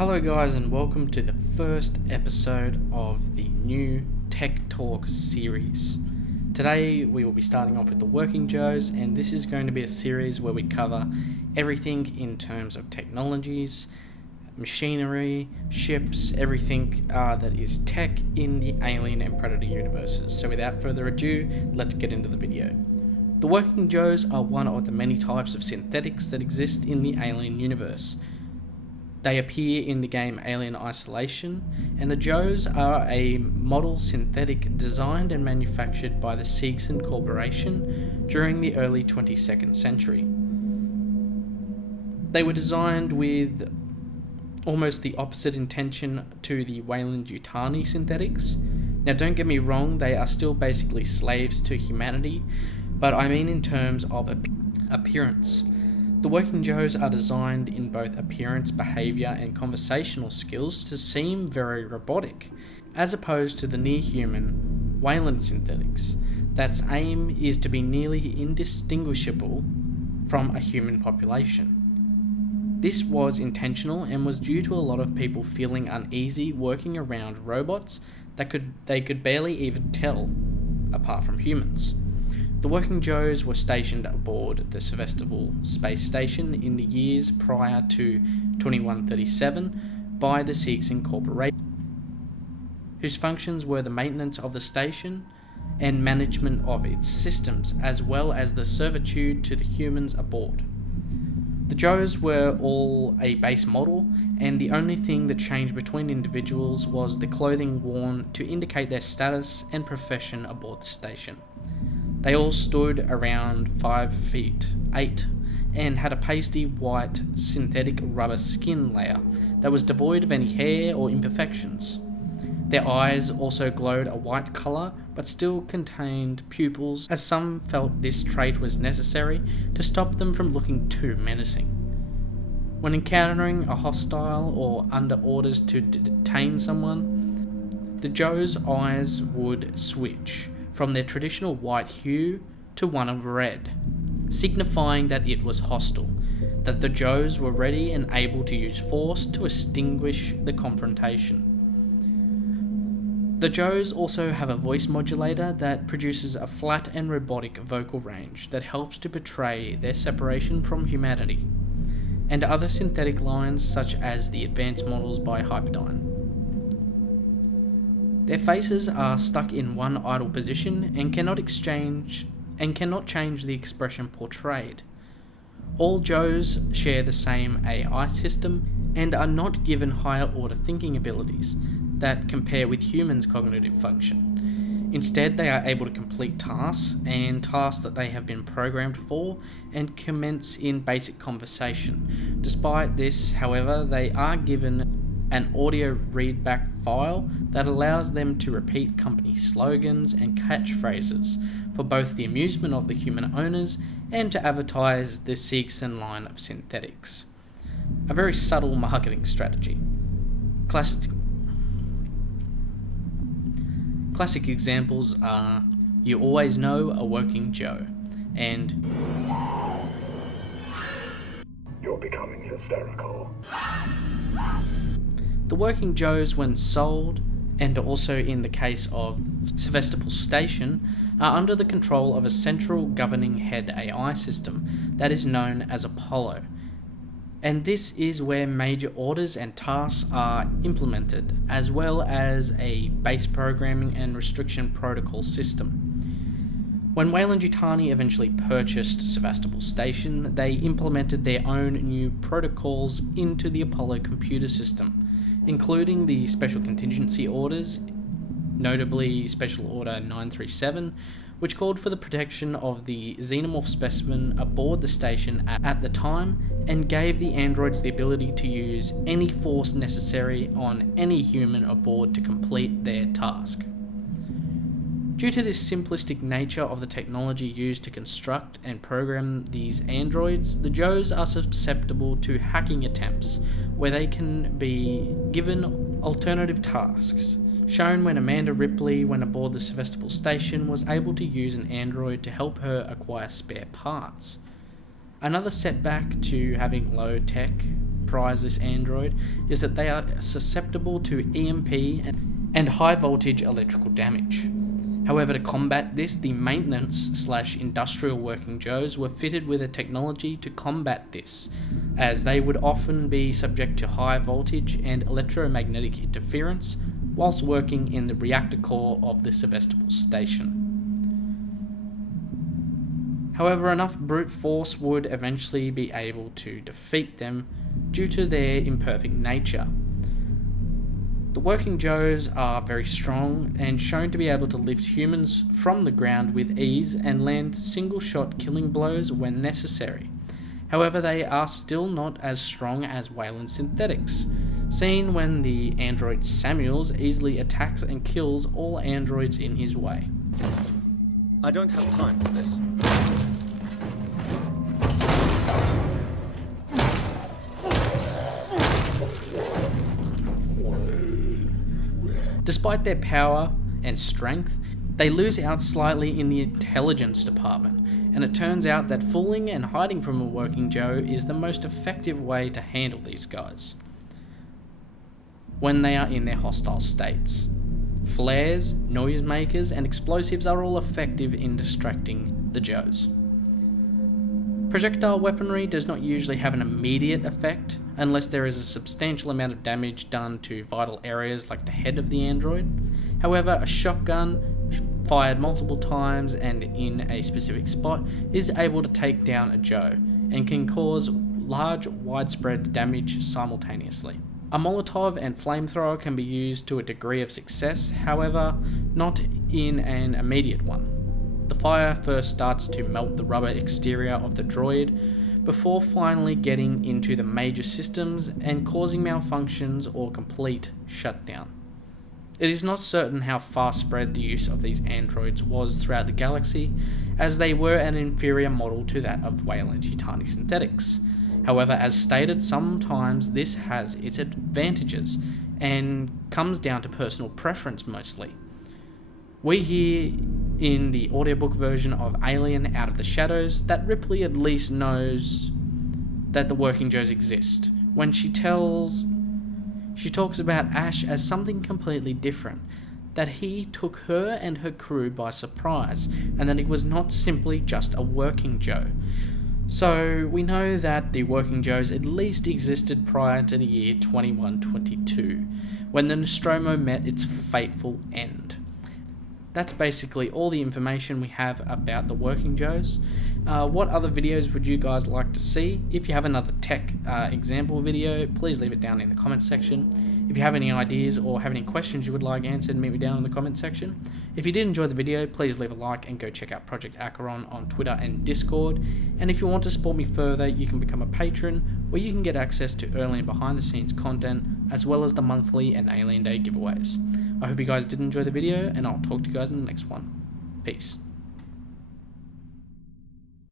Hello guys, and welcome to the first episode of the new Tech Talk series. Today we will be starting off with the Working Joes, and this is going to be a series where we cover everything in terms of technologies, machinery, ships, everything that is tech in the Alien and Predator universes. So without further ado, let's get into the video. The Working Joes are one of the many types of synthetics that exist in the Alien universe. They appear in the game Alien Isolation, and the Joes are a model synthetic designed and manufactured by the Xenomorph Corporation during the early 22nd century. They were designed with almost the opposite intention to the Weyland-Yutani synthetics. Now don't get me wrong, they are still basically slaves to humanity, but I mean in terms of appearance. The Working Joes are designed in both appearance, behaviour and conversational skills to seem very robotic, as opposed to the near-human Weyland synthetics, that's aim is to be nearly indistinguishable from a human population. This was intentional and was due to a lot of people feeling uneasy working around robots that they could barely even tell apart from humans. The Working Joes were stationed aboard the Sevastopol space station in the years prior to 2137 by the Xenomorph Corporation, whose functions were the maintenance of the station and management of its systems, as well as the servitude to the humans aboard. The Joes were all a base model, and the only thing that changed between individuals was the clothing worn to indicate their status and profession aboard the station. They all stood around 5'8" and had a pasty white synthetic rubber skin layer that was devoid of any hair or imperfections. Their eyes also glowed a white colour but still contained pupils, as some felt this trait was necessary to stop them from looking too menacing. When encountering a hostile or under orders to detain someone, the Joes' eyes would switch from their traditional white hue to one of red, signifying that it was hostile, that the Joes were ready and able to use force to extinguish the confrontation. The Joes also have a voice modulator that produces a flat and robotic vocal range that helps to portray their separation from humanity, and other synthetic lines such as the advanced models by Hyperdyne. Their faces are stuck in one idle position and cannot change the expression portrayed. All Joes share the same AI system and are not given higher order thinking abilities that compare with humans' cognitive function. Instead, they are able to complete tasks that they have been programmed for and commence in basic conversation. Despite this, however, they are given an audio readback file that allows them to repeat company slogans and catchphrases for both the amusement of the human owners and to advertise the Xenomorph line of synthetics. A very subtle marketing strategy. Classic examples are "You always know a Working Joe" and "You're becoming hysterical." The Working Joes, when sold, and also in the case of Sevastopol Station, are under the control of a central governing head AI system that is known as Apollo. And this is where major orders and tasks are implemented, as well as a base programming and restriction protocol system. When Weyland-Yutani eventually purchased Sevastopol Station, they implemented their own new protocols into the Apollo computer system, including the Special Contingency Orders, notably Special Order 937, which called for the protection of the Xenomorph specimen aboard the station at the time and gave the androids the ability to use any force necessary on any human aboard to complete their task. Due to this simplistic nature of the technology used to construct and program these androids, the Joes are susceptible to hacking attempts, where they can be given alternative tasks, shown when Amanda Ripley, when aboard the Sevastopol Station, was able to use an android to help her acquire spare parts. Another setback to having low tech prize this android is that they are susceptible to EMP and high voltage electrical damage. However, to combat this, the maintenance/industrial working Joes were fitted with a technology to combat this, as they would often be subject to high voltage and electromagnetic interference whilst working in the reactor core of the Sevastopol station. However, enough brute force would eventually be able to defeat them due to their imperfect nature. The working Joes are very strong and shown to be able to lift humans from the ground with ease and land single-shot killing blows when necessary. However, they are still not as strong as Weyland synthetics, seen when the android Samuels easily attacks and kills all androids in his way. I don't have time for this. Despite their power and strength, they lose out slightly in the intelligence department, and it turns out that fooling and hiding from a working Joe is the most effective way to handle these guys when they are in their hostile states. Flares, noisemakers, and explosives are all effective in distracting the Joes. Projectile weaponry does not usually have an immediate effect unless there is a substantial amount of damage done to vital areas like the head of the android. However, a shotgun fired multiple times and in a specific spot is able to take down a Joe and can cause large, widespread damage simultaneously. A Molotov and flamethrower can be used to a degree of success, however, not in an immediate one. The fire first starts to melt the rubber exterior of the droid before finally getting into the major systems and causing malfunctions or complete shutdown. It is not certain how far spread the use of these androids was throughout the galaxy, as they were an inferior model to that of Weyland-Yutani synthetics. However, as stated, sometimes this has its advantages and comes down to personal preference mostly. We hear in the audiobook version of Alien Out of the Shadows that Ripley at least knows that the working Joes exist, when she talks about Ash as something completely different, that he took her and her crew by surprise, and that it was not simply just a working Joe. So we know that the working Joes at least existed prior to the year 2122, when the Nostromo met its fateful end. That's basically all the information we have about the working Joes. What other videos would you guys like to see? If you have another tech example video, please leave it down in the comments section. If you have any ideas or have any questions you would like answered, meet me down in the comments section. If you did enjoy the video, please leave a like and go check out Project ACHERON on Twitter and Discord. And if you want to support me further, you can become a patron, where you can get access to early and behind the scenes content, as well as the monthly and Alien Day giveaways. I hope you guys did enjoy the video, and I'll talk to you guys in the next one. Peace.